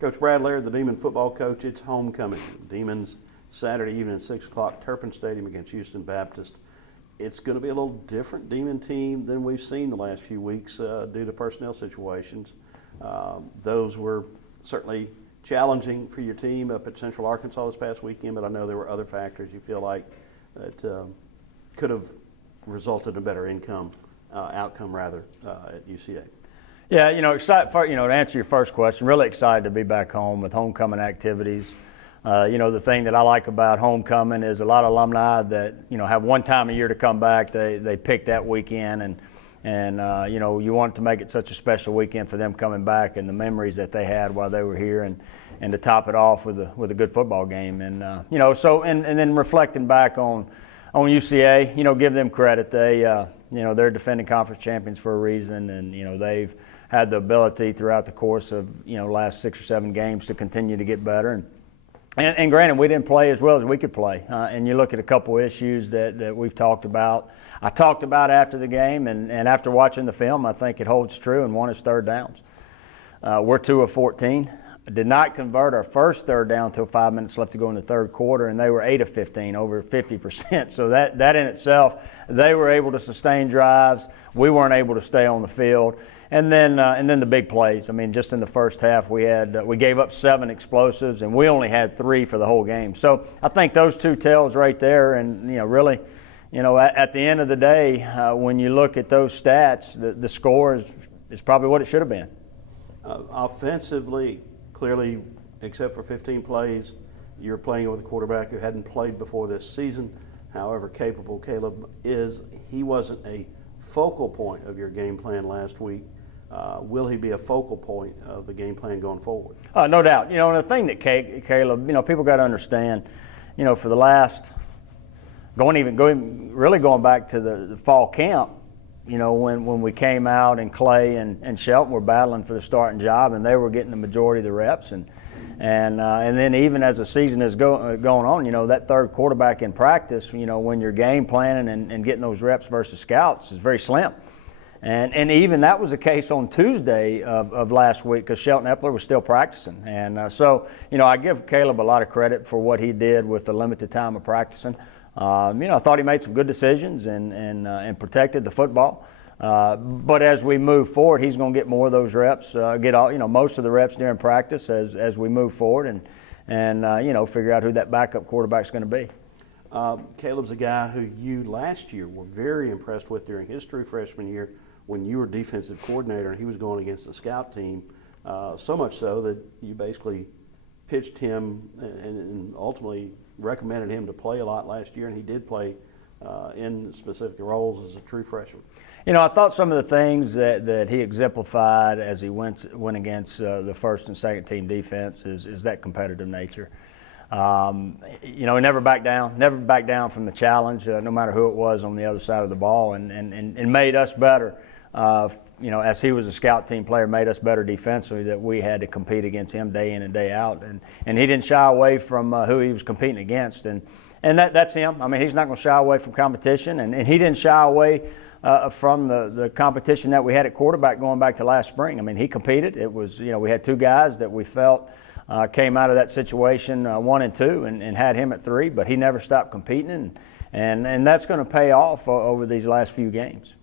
Coach Brad Laird, the Demon football coach, it's homecoming. Demons Saturday evening at 6 o'clock, Turpin Stadium against Houston Baptist. It's going to be a little different Demon team than we've seen the last few weeks due to personnel situations. Those were certainly challenging for your team up at Central Arkansas this past weekend, but I know there were other factors you feel like that could have resulted in a better outcome at UCA. Yeah, excited for, to answer your first question, really excited to be back home with homecoming activities. The thing that I like about homecoming is a lot of alumni that, have one time a year to come back, they pick that weekend and you want to make it such a special weekend for them coming back and the memories that they had while they were here and to top it off with a good football game. And, then reflecting back on UCA, give them credit. They're defending conference champions for a reason, and, they've had the ability throughout the course of, last 6 or 7 games to continue to get better. And granted, we didn't play as well as we could play. And you look at a couple issues that we've talked about. I talked about after the game, and after watching the film, I think it holds true, and one is third downs. We're 2 of 14. Did not convert our first third down until 5 minutes left to go in the third quarter, and they were 8 of 15, over 50%. So that in itself, they were able to sustain drives. We weren't able to stay on the field. And then the big plays. I mean, just in the first half, we gave up 7 explosives, and we only had 3 for the whole game. So I think those two tells right there, and really, at the end of the day, when you look at those stats, the score is probably what it should have been. Offensively, clearly, except for 15 plays, you're playing with a quarterback who hadn't played before this season. However capable Caleb is, he wasn't a focal point of your game plan last week. Will he be a focal point of the game plan going forward? No doubt. And the thing that Caleb, people got to understand, for the last, going back to the fall camp, when we came out and Clay and Shelton were battling for the starting job, and they were getting the majority of the reps, and then even as the season is going on, that third quarterback in practice, when you're game planning and getting those reps versus scouts is very slim. And even that was the case on Tuesday of last week because Shelton Epler was still practicing. And so, I give Caleb a lot of credit for what he did with the limited time of practicing. I thought he made some good decisions and protected the football. But as we move forward, he's going to get more of those reps, most of the reps during practice as we move forward and figure out who that backup quarterback's going to be. Caleb's a guy who you last year were very impressed with during his true freshman year when you were defensive coordinator and he was going against the scout team, so much so that you basically pitched him and ultimately recommended him to play a lot last year, and he did play in specific roles as a true freshman. I thought some of the things that he exemplified as he went against the first and second team defense is that competitive nature. He never backed down from the challenge, no matter who it was on the other side of the ball, and made us better. As he was a scout team player, made us better defensively, that we had to compete against him day in and day out. And he didn't shy away from who he was competing against. And that's him. I mean, he's not going to shy away from competition. And he didn't shy away from the competition that we had at quarterback going back to last spring. I mean, he competed. It was, we had 2 guys that we felt came out of that situation 1 and 2 and had him at 3, but he never stopped competing. And that's going to pay off over these last few games.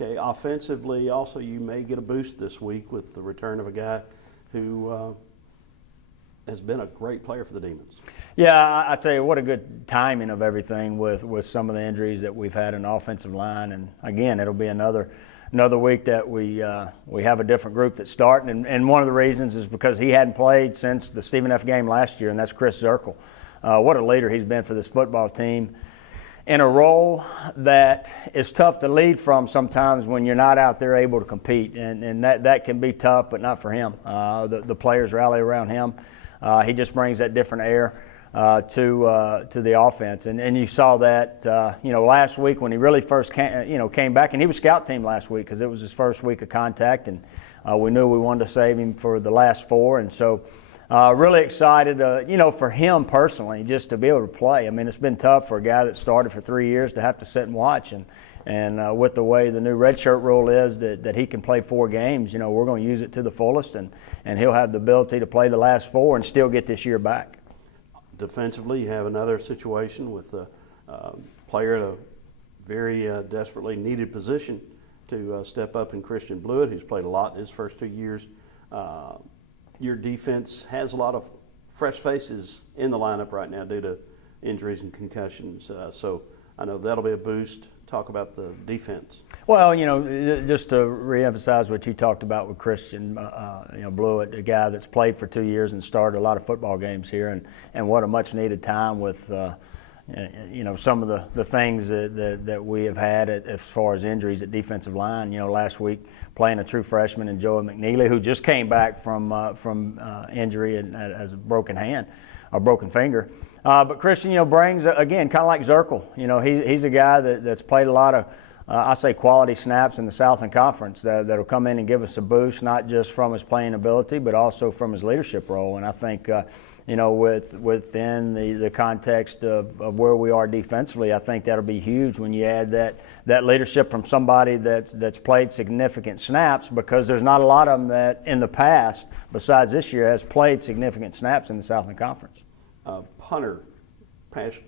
Okay, offensively, also you may get a boost this week with the return of a guy who has been a great player for the Demons. Yeah, I tell you, what a good timing of everything with some of the injuries that we've had in the offensive line. And again, it'll be another week that we have a different group that's starting. And one of the reasons is because he hadn't played since the Stephen F. game last year, and that's Chris Zirkle. What a leader he's been for this football team, in a role that is tough to lead from sometimes when you're not out there able to compete, and that can be tough, but not for him. The players rally around him. He just brings that different air to the offense, and you saw that last week when he really first came back, and he was scout team last week because it was his first week of contact, and we knew we wanted to save him for the last 4, and so. Really excited, for him personally, just to be able to play. I mean, it's been tough for a guy that started for 3 years to have to sit and watch, And with the way the new redshirt rule is that he can play 4 games, you know, we're going to use it to the fullest, and he'll have the ability to play the last 4 and still get this year back. Defensively, you have another situation with a player at a very desperately needed position to step up in Christian Blewett, who's played a lot in his first 2 years. Your defense has a lot of fresh faces in the lineup right now due to injuries and concussions. So I know that'll be a boost. Talk about the defense. Well, you know, just to reemphasize what you talked about with Christian, you know, Blewett, a guy that's played for 2 years and started a lot of football games here, and what a much needed time with, you know, some of the things that we have had as far as injuries at defensive line. You know, last week playing a true freshman in Joey McNeely, who just came back from injury and has a broken hand, or broken finger. But Christian, you know, brings, again, kind of like Zirkle. You know, he's a guy that's played a lot of, I say, quality snaps in the Southland Conference that'll come in and give us a boost, not just from his playing ability, but also from his leadership role. And I think, you know, within the context of where we are defensively, I think that'll be huge when you add that leadership from somebody that's played significant snaps, because there's not a lot of them that in the past, besides this year, has played significant snaps in the Southland Conference. Punter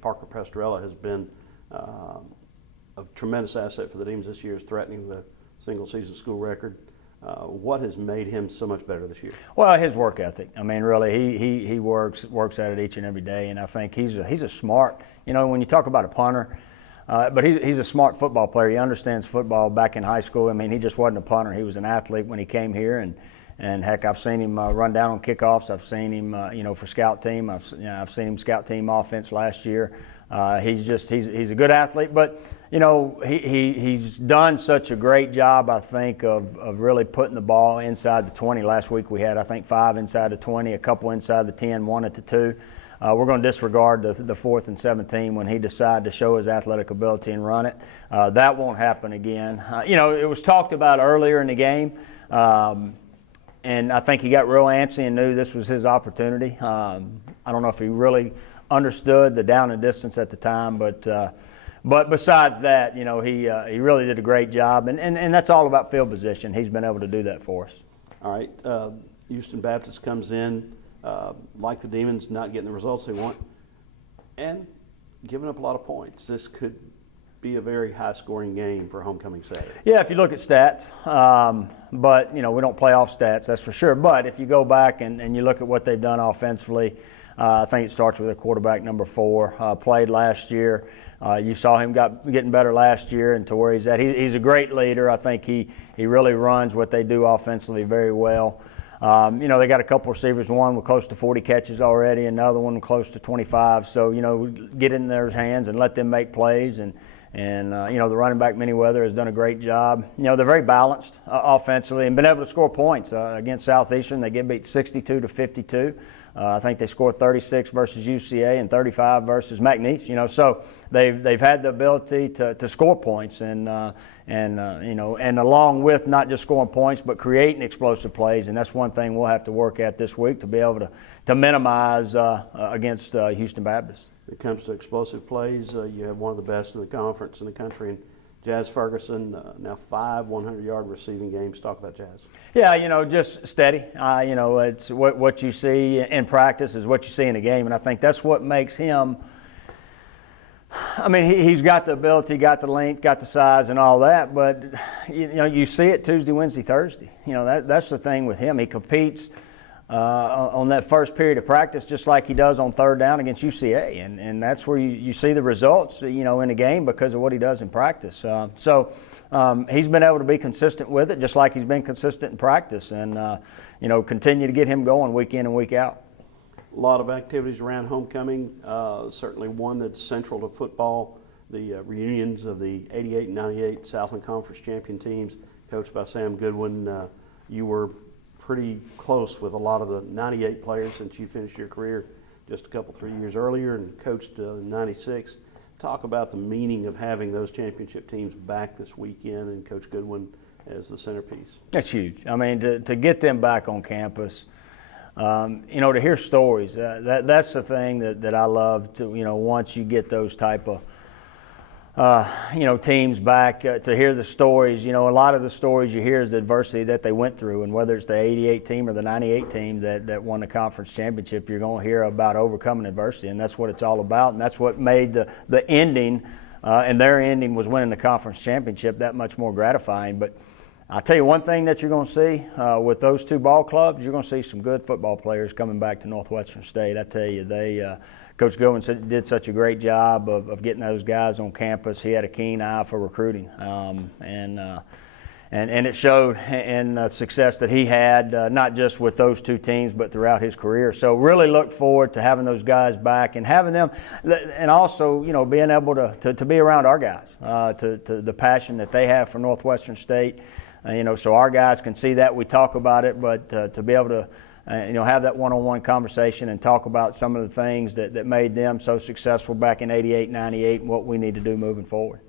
Parker Pastorella has been a tremendous asset for the Demons this year, is threatening the single-season school record. What has made him so much better this year? Well, his work ethic. I mean, really, he works at it each and every day, and I think he's a smart. You know, when you talk about a punter, but he's a smart football player. He understands football. Back in high school, I mean, he just wasn't a punter. He was an athlete when he came here, and heck, I've seen him run down on kickoffs. I've seen him, you know, for scout team. I've seen him scout team offense last year. He's a good athlete, but you know, he's done such a great job, I think, of really putting the ball inside the 20. Last week we had, I think, 5 inside the 20, a couple inside the 10, 1 at the 2. We're going to disregard the 4th and 17 when he decided to show his athletic ability and run it. That won't happen again. You know, it was talked about earlier in the game. And I think he got real antsy and knew this was his opportunity. I don't know if he really understood the down and distance at the time, but besides that, you know, he really did a great job, and that's all about field position. He's been able to do that for us. All right, Houston Baptist comes in, like the Demons, not getting the results they want, and giving up a lot of points. This could be a very high-scoring game for homecoming Saturday. Yeah, if you look at stats, but you know, we don't play off stats, that's for sure. But if you go back and you look at what they've done offensively, I think it starts with their quarterback, number 4, played last year. You saw him getting better last year, and to where he's at. He's a great leader. I think he really runs what they do offensively very well. You know, they got a couple receivers, one with close to 40 catches already, another one close to 25. So, you know, get in their hands and let them make plays. And you know, the running back, Manyweather, has done a great job. You know, they're very balanced offensively and been able to score points. Against Southeastern, they get beat 62-52. I think they scored 36 versus UCA and 35 versus McNeese. You know, so they've had the ability to score points, and you know, and along with not just scoring points, but creating explosive plays. And that's one thing we'll have to work at this week to be able to minimize against Houston Baptist. When it comes to explosive plays, you have one of the best in the conference in the country. And Jazz Ferguson, now 5 100-yard receiving games. Talk about Jazz. Yeah, you know, just steady. You know, it's what you see in practice is what you see in a game, and I think that's what makes him. I mean, he's got the ability, got the length, got the size, and all that. But you know, you see it Tuesday, Wednesday, Thursday. You know, that's the thing with him. He competes on that first period of practice, just like he does on third down against UCA, and that's where you see the results, you know, in a game because of what he does in practice. So he's been able to be consistent with it, just like he's been consistent in practice, and you know, continue to get him going week in and week out. A lot of activities around homecoming. Certainly one that's central to football. The reunions of the '88 and '98 Southland Conference champion teams, coached by Sam Goodwin. You were pretty close with a lot of the '98 players since you finished your career just a couple, 3 years earlier, and coached '96. Talk about the meaning of having those championship teams back this weekend and Coach Goodwin as the centerpiece. That's huge. I mean, to get them back on campus, you know, to hear stories, that's the thing that I love. To, you know, once you get those type of teams back to hear the stories. A lot of the stories you hear is the adversity that they went through, and whether it's the 88 team or the 98 team that won the conference championship, you're going to hear about overcoming adversity, and that's what it's all about, and that's what made the ending, and their ending was winning the conference championship, that much more gratifying. But I'll tell you one thing that you're going to see with those two ball clubs, you're going to see some good football players coming back to Northwestern State. I tell you, Coach Goodwin did such a great job of getting those guys on campus. He had a keen eye for recruiting, and it showed in the success that he had, not just with those two teams, but throughout his career. So really look forward to having those guys back and having them, and also being able to be around our guys, to the passion that they have for Northwestern State. So our guys can see that. We talk about it, but to be able to have that one-on-one conversation and talk about some of the things that made them so successful back in '88, '98, and what we need to do moving forward.